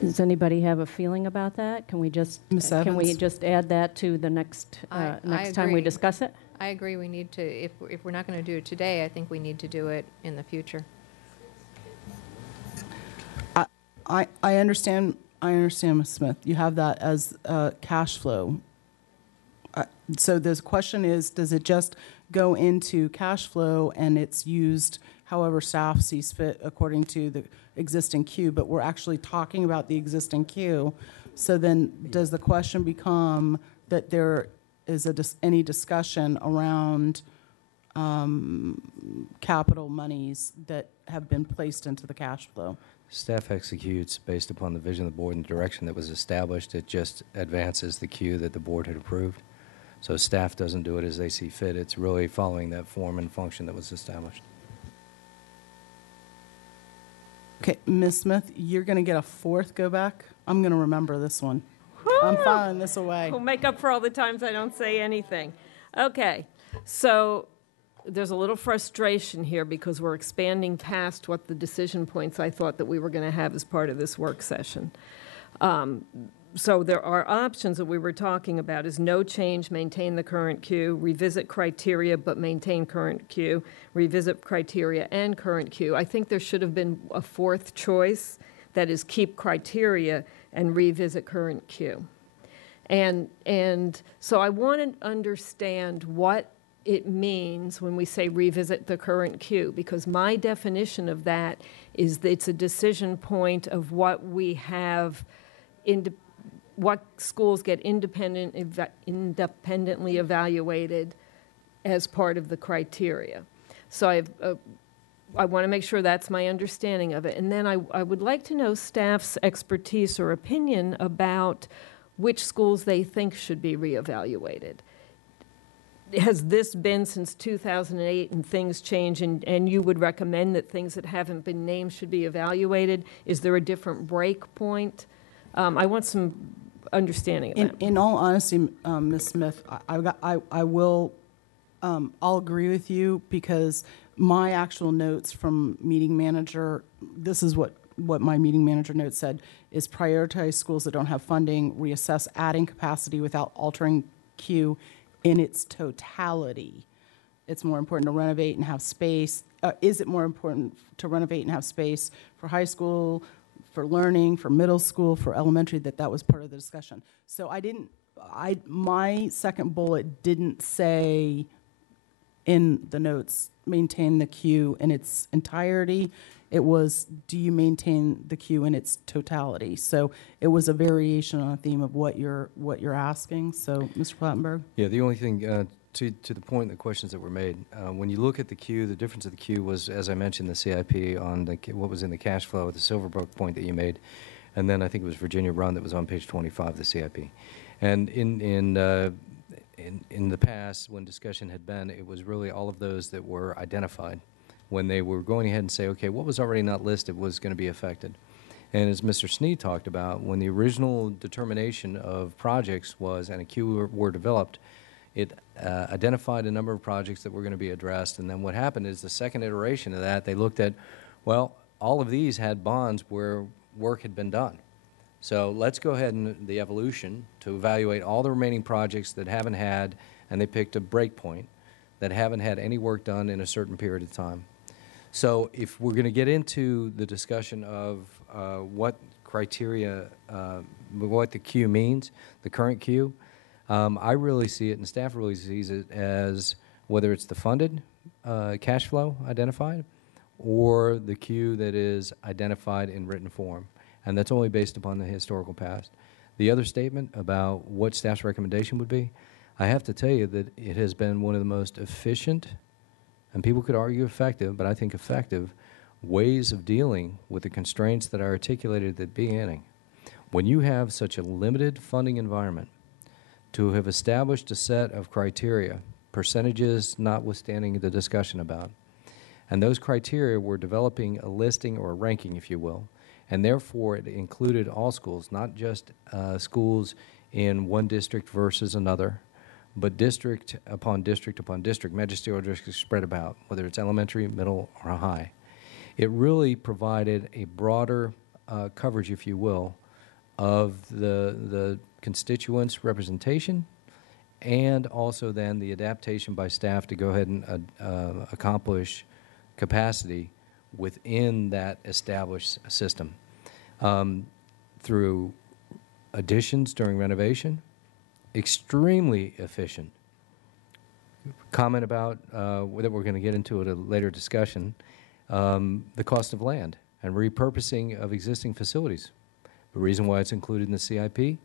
Does anybody have a feeling about that? Can we just Ms. can we Evans? just add that to the next I next time we agree. discuss it? I agree, we need to, if we're not going to do it today, I think we need to do it in the future. I understand, Ms. Smith. You have that as cash flow. So the question is, does it just go into cash flow and it's used however staff sees fit according to the existing queue? But we're actually talking about the existing queue. So then does the question become that there is any discussion around capital monies that have been placed into the cash flow? Staff executes based upon the vision of the board and the direction that was established. It just advances the queue that the board had approved. So staff doesn't do it as they see fit. It's really following that form and function that was established. Okay, Ms. Smith, you're going to get a fourth go back. I'm going to remember this one. I'm filing this away. We'll make up for all the times I don't say anything. Okay, so there's a little frustration here because we're expanding past what the decision points I thought that we were going to have as part of this work session. So there are options that we were talking about is no change, maintain the current queue, revisit criteria but maintain current queue, revisit criteria and current queue. I think there should have been a fourth choice, that is keep criteria and revisit current queue. And so I want to understand what it means when we say revisit the current queue, because my definition of that is that it's a decision point of what we have what schools get independently evaluated as part of the criteria. So I want to make sure that's my understanding of it. And then I would like to know staff's expertise or opinion about which schools they think should be reevaluated. Has this been since 2008 and things change, and you would recommend that things that haven't been named should be evaluated? Is there a different break point? I want some understanding of that. In all honesty, Ms. Smith, I'll agree with you, because my actual notes from meeting manager, this is what my meeting manager note said, is prioritize schools that don't have funding, reassess adding capacity without altering queue in its totality. It's more important to renovate and have space. Is it more important to renovate and have space for high school, for learning, for middle school, for elementary? That was part of the discussion. So my second bullet didn't say in the notes, maintain the queue in its entirety. It was, do you maintain the queue in its totality? So it was a variation on a theme of what you're asking. So, Mr. Plattenberg? Yeah, the only thing, to the point, the questions that were made, when you look at the queue, the difference of the queue was, as I mentioned, the CIP on what was in the cash flow, the Silverbrook point that you made, and then I think it was Virginia Run that was on page 25 of the CIP. And in the past, when discussion had been, it was really all of those that were identified when they were going ahead and say, okay, what was already not listed was going to be affected. And as Mr. Sneed talked about, when the original determination of projects was, and a queue were developed, it identified a number of projects that were going to be addressed. And then what happened is the second iteration of that, they looked at, well, all of these had bonds where work had been done. So let's go ahead and the evolution to evaluate all the remaining projects that haven't had, and they picked a break point, that haven't had any work done in a certain period of time. So if we're going to get into the discussion of what criteria, what the queue means, the current queue, I really see it, and staff really sees it as whether it's the funded cash flow identified or the queue that is identified in written form. And that's only based upon the historical past. The other statement about what staff's recommendation would be, I have to tell you that it has been one of the most efficient, and people could argue effective, but I think effective, ways of dealing with the constraints that are articulated at the beginning. When you have such a limited funding environment, to have established a set of criteria, percentages notwithstanding the discussion about, and those criteria were developing a listing or a ranking, if you will, and therefore it included all schools, not just schools in one district versus another, but district upon district upon district, magisterial districts spread about, whether it's elementary, middle, or high. It really provided a broader coverage, if you will, of the constituents' representation, and also then the adaptation by staff to go ahead and accomplish capacity within that established system through additions during renovation. Extremely efficient. Comment about that we're going to get into at a later discussion, the cost of land and repurposing of existing facilities. The reason why it's included in the CIP,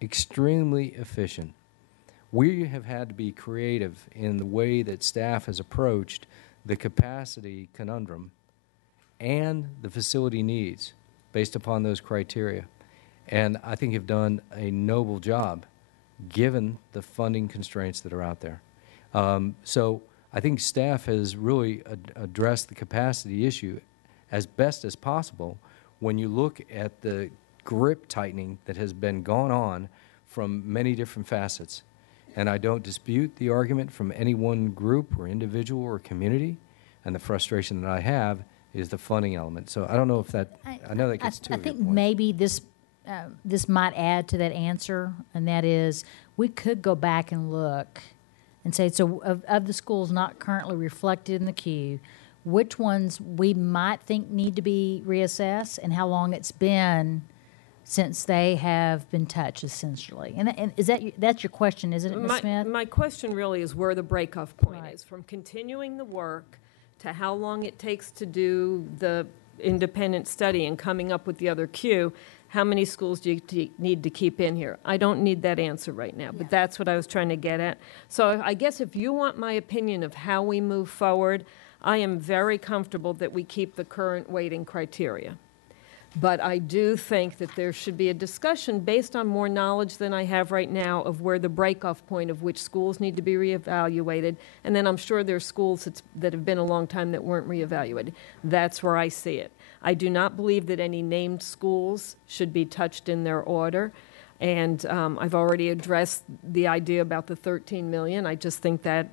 extremely efficient. We have had to be creative in the way that staff has approached the capacity conundrum and the facility needs based upon those criteria. And I think have done a noble job given the funding constraints that are out there. So I think staff has really addressed the capacity issue as best as possible when you look at the grip tightening that has been gone on from many different facets. And I don't dispute the argument from any one group or individual or community, and the frustration that I have is the funding element. So I don't know if that, I know that gets to I think maybe this this might add to that answer, and that is we could go back and look and say, so of the schools not currently reflected in the queue, which ones we might think need to be reassessed and how long it's been since they have been touched, essentially. And is that's your question, isn't it, Ms. Smith? My question really is where the breakoff point Right. is, from continuing the work to how long it takes to do the independent study and coming up with the other queue. How many schools do you need to keep in here? I don't need that answer right now, but that's what I was trying to get at. So I guess if you want my opinion of how we move forward, I am very comfortable that we keep the current weighting criteria. But I do think that there should be a discussion based on more knowledge than I have right now of where the breakoff point of which schools need to be reevaluated. And then I'm sure there are schools that have been a long time that weren't reevaluated. That's where I see it. I do not believe that any named schools should be touched in their order. And I've already addressed the idea about the 13 million. I just think that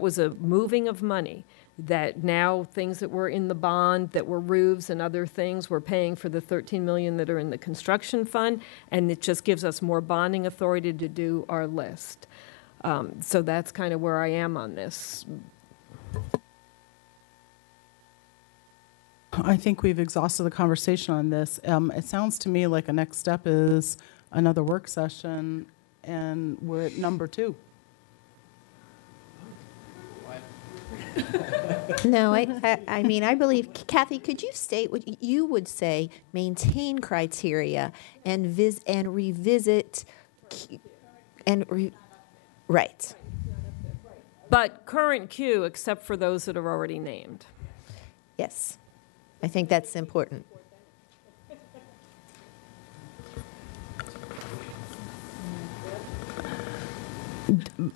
was a moving of money. That now things that were in the bond, that were roofs and other things, we're paying for the 13 million that are in the construction fund, and it just gives us more bonding authority to do our list. So that's kind of where I am on this. I think we've exhausted the conversation on this. It sounds to me like a next step is another work session, and we're at number 2. No, I mean, I believe, Kathy, could you state what you would say, maintain criteria and revisit, right. But current queue, except for those that are already named. Yes, I think that's important.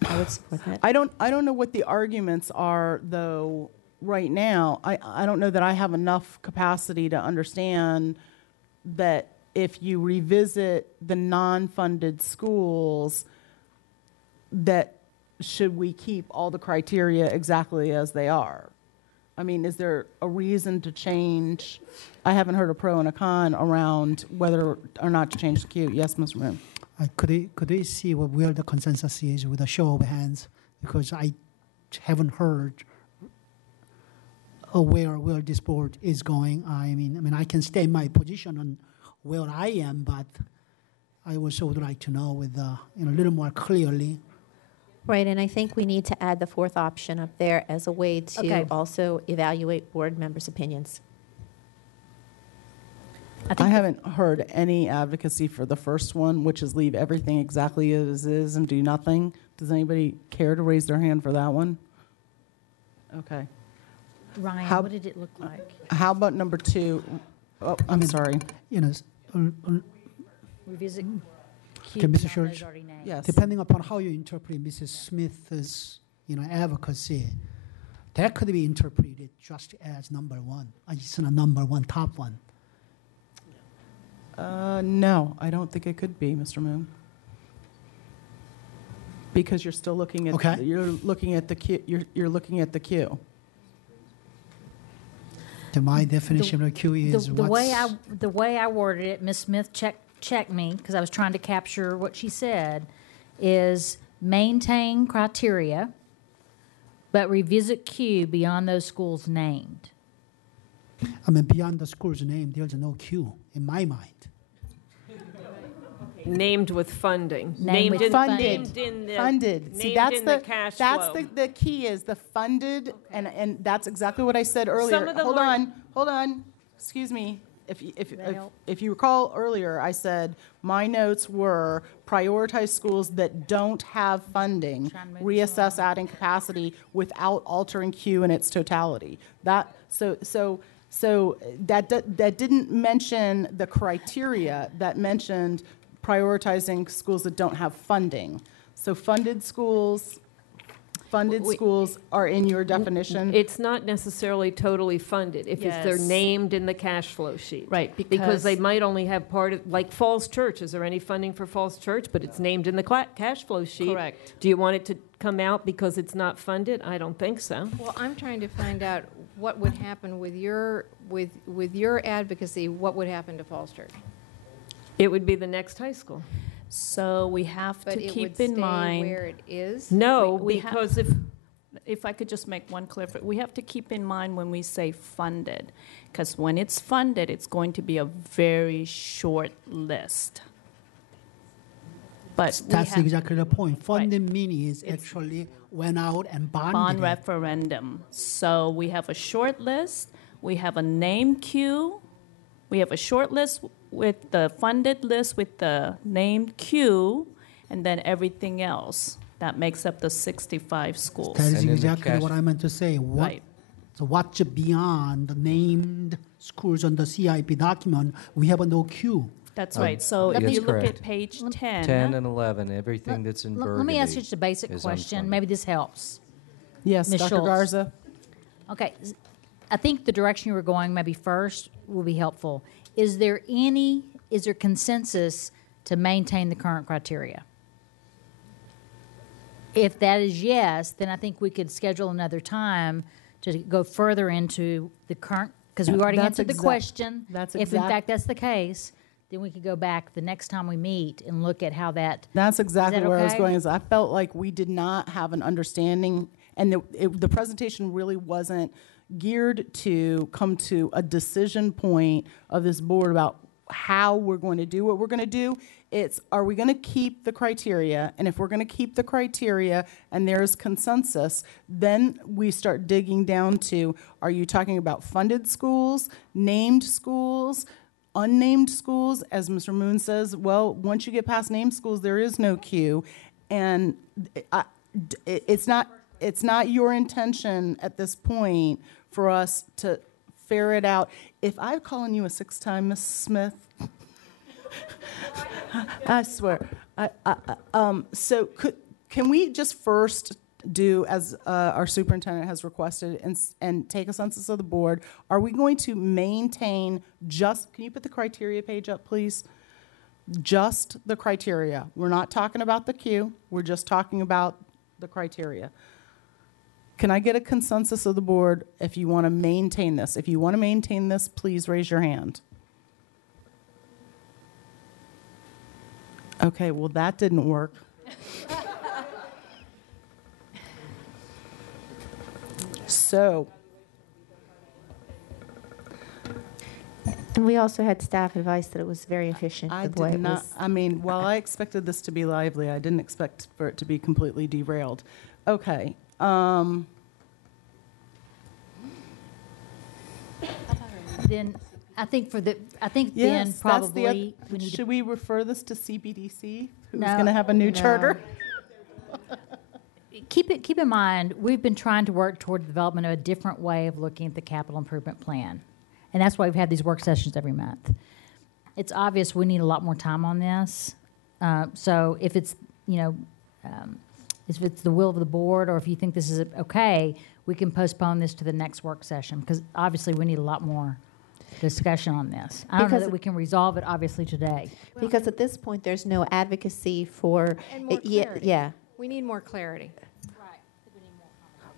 I would support that. I don't know what the arguments are, though, right now. I don't know that I have enough capacity to understand that if you revisit the non-funded schools, that should we keep all the criteria exactly as they are? I mean, is there a reason to change? I haven't heard a pro and a con around whether or not to change the queue. Yes, Mr. Moon. Could we see where the consensus is with a show of hands? Because I haven't heard where this board is going. I mean, I can stay in my position on where I am, but I also would like to know with a little more clearly. Right, and I think we need to add the 4th option up there as a way to Okay. also evaluate board members' opinions. I haven't heard any advocacy for the first one, which is leave everything exactly as is and do nothing. Does anybody care to raise their hand for that one? Okay. Ryan, How- what did it look like? How about number 2? Oh, I'm sorry. Revisit queue Okay, Mr. beyond those Church. already named. Yes. Depending upon how you interpret Mrs. Smith's advocacy, that could be interpreted just as number 1. It's not number 1, top one. No, I don't think it could be, Mr. Moon. Because you're still looking at Okay. you're looking at the queue. You're looking at the queue. My definition of queue is The way I worded it, Ms. Smith checked me because I was trying to capture what she said, is maintain criteria, but revisit queue beyond those schools named. beyond the school's name, there's no queue in my mind. Named with funding. Named with funding. Named in the, Funded. See, named that's in the cash that's flow. the key is the funded, and that's exactly what I said earlier. Some of them Hold on. Excuse me. that help? If you recall earlier, I said my notes were prioritize schools that don't have funding, Trying to move reassess adding capacity without altering queue in its totality. So that didn't mention the criteria. That mentioned prioritizing schools that don't have funding. So funded schools are in your definition. It's not necessarily totally funded if they're Yes. named in the cash flow sheet. Right, Because because- they might only have part of, like Falls Church. Is there any funding for Falls Church? But it's named in the cash flow sheet. Correct. Do you want it to come out because it's not funded? I don't think so. Well, I'm trying to find out what would happen with your advocacy, what would happen to Falls Church? It would be the next high school. So we have But to it keep would in stay mind. where it is? No, we have- because If I could just make one clarification, we have to keep in mind when we say funded, because when it's funded, it's going to be a very short list. But we That's have exactly the point. Funding meaning is It's- actually went out and bonded bond it. referendum. So we have a short list, we have a name queue, we have a short list with the funded list with the named queue, and then everything else. That makes up the 65 schools. That is And then the exactly cash- what I meant to say. Right. So what's beyond the named schools on the CIP document, we have no queue. That's right. So if That's you look correct. at page 10. 10 and 11, everything that's in Burgundy. Let me ask you just a basic is question. unfunded. Maybe this helps. Yes, Ms. Dr. Schultz. Garza? Okay, I think the direction you were going maybe first will be helpful. Is there consensus to maintain the current criteria? If that is yes, then I think we could schedule another time to go further into the current, because we already That's answered the exact- question. that's If in exact- fact that's the case, then we could go back the next time we meet and look at how that. That's exactly that where I was okay? going. Is I felt like we did not have an understanding, and the presentation really wasn't geared to come to a decision point of this board about how we're going to do what we're going to do. It's, are we going to keep the criteria? And if we're going to keep the criteria and there's consensus, then we start digging down to, are you talking about funded schools, named schools, unnamed schools? As Mr. Moon says, well, once you get past named schools, there is no queue. And it's not your intention at this point for us to ferret out. If I'm calling you a 6-time Miss Smith, I swear. So can we just first do, as our superintendent has requested, and take a census of the board? Are we going to maintain just, can you put the criteria page up, please? Just the criteria. We're not talking about the queue. We're just talking about the criteria. Can I get a consensus of the board if you want to maintain this? If you want to maintain this, please raise your hand. Okay, well, that didn't work. So, And we also had staff advice that it was very efficient. I the way did it not, was. I mean, while I expected this to be lively, I didn't expect for it to be completely derailed. Okay. Then I think then Yes, that's the probably oth- we need to. Should we refer this to CBDC, who's No. going to have a new No. charter? Keep in mind, we've been trying to work toward the development of a different way of looking at the capital improvement plan. And that's why we've had these work sessions every month. It's obvious we need a lot more time on this. So if it's, if it's the will of the board, or if you think this is okay, we can postpone this to the next work session, because obviously we need a lot more discussion on this. I don't know Because that we can resolve it obviously today. Because at this point, there's no advocacy for. And more yeah, clarity. yeah. We need more clarity.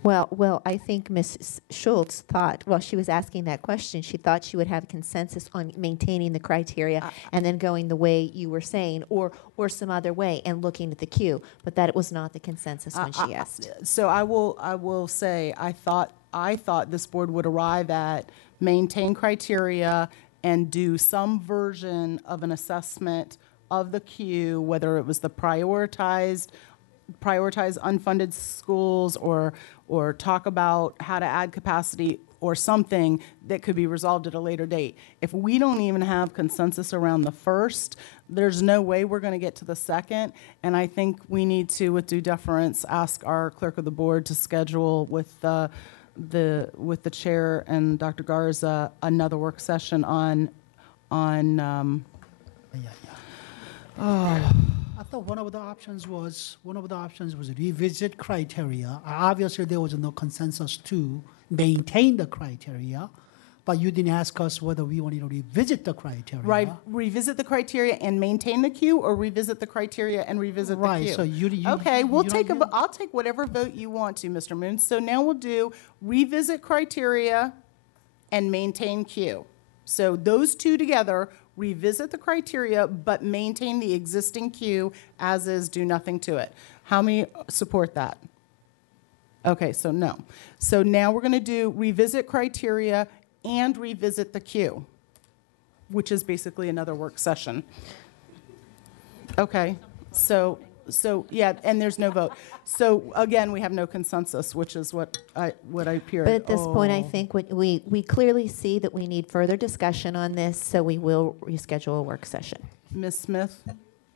Well, I think Ms. Schultz thought, well, she was asking that question. She thought she would have consensus on maintaining the criteria and then going the way you were saying, or some other way, and looking at the queue. But that it was not the consensus when she asked. So I will say, I thought this board would arrive at maintain criteria and do some version of an assessment of the queue, whether it was the prioritize unfunded schools, or talk about how to add capacity, or something that could be resolved at a later date. If we don't even have consensus around the first, there's no way we're going to get to the second. And I think we need to, with due deference, ask our clerk of the board to schedule with the chair and Dr. Garza another work session on I thought one of the options was revisit criteria. Obviously, there was no consensus to maintain the criteria, but you didn't ask us whether we wanted to revisit the criteria. Right, revisit the criteria and maintain the queue, or revisit the criteria and revisit the queue? Right, so you Okay, we'll you take don't- I'll take whatever vote you want to, Mr. Moon. So now we'll do revisit criteria and maintain queue. So those two together, revisit the criteria, but maintain the existing queue as is, do nothing to it. How many support that? Okay, so no. So now we're going to do revisit criteria and revisit the queue, which is basically another work session. Okay, so yeah, and there's no vote. So again, we have no consensus, which is what I appeared. But at this point, I think we clearly see that we need further discussion on this, so we will reschedule a work session. Ms. Smith,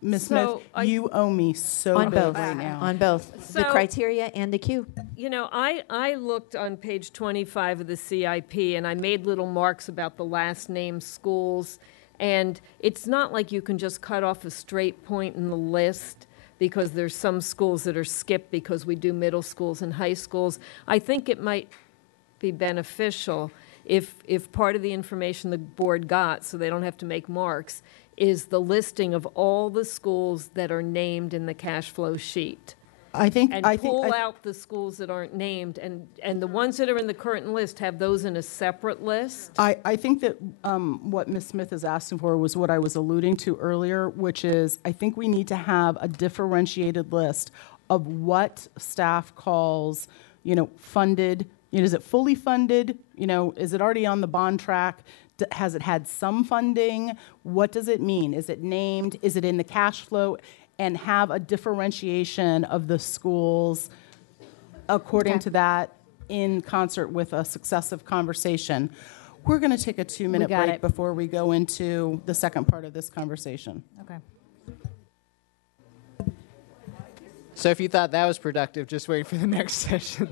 Ms. So Smith, you owe me so On big both, right now. on both, the So- criteria and the queue. You know, I looked on page 25 of the CIP, and I made little marks about the last name schools, and it's not like you can just cut off a straight point in the list, because there's some schools that are skipped because we do middle schools and high schools. I think it might be beneficial if part of the information the board got, so they don't have to make marks, is the listing of all the schools that are named in the cash flow sheet. And pull out the schools that aren't named, and the ones that are in the current list, have those in a separate list. I think that what Ms. Smith is asking for was what I was alluding to earlier, which is I think we need to have a differentiated list of what staff calls, funded. Is it fully funded? Is it already on the bond track? Has it had some funding? What does it mean? Is it named? Is it in the cash flow? And have a differentiation of the schools according to that in concert with a successive conversation. We're going to take a 2-minute got break it. before we go into the second part of this conversation. Okay. So if you thought that was productive, just wait for the next session.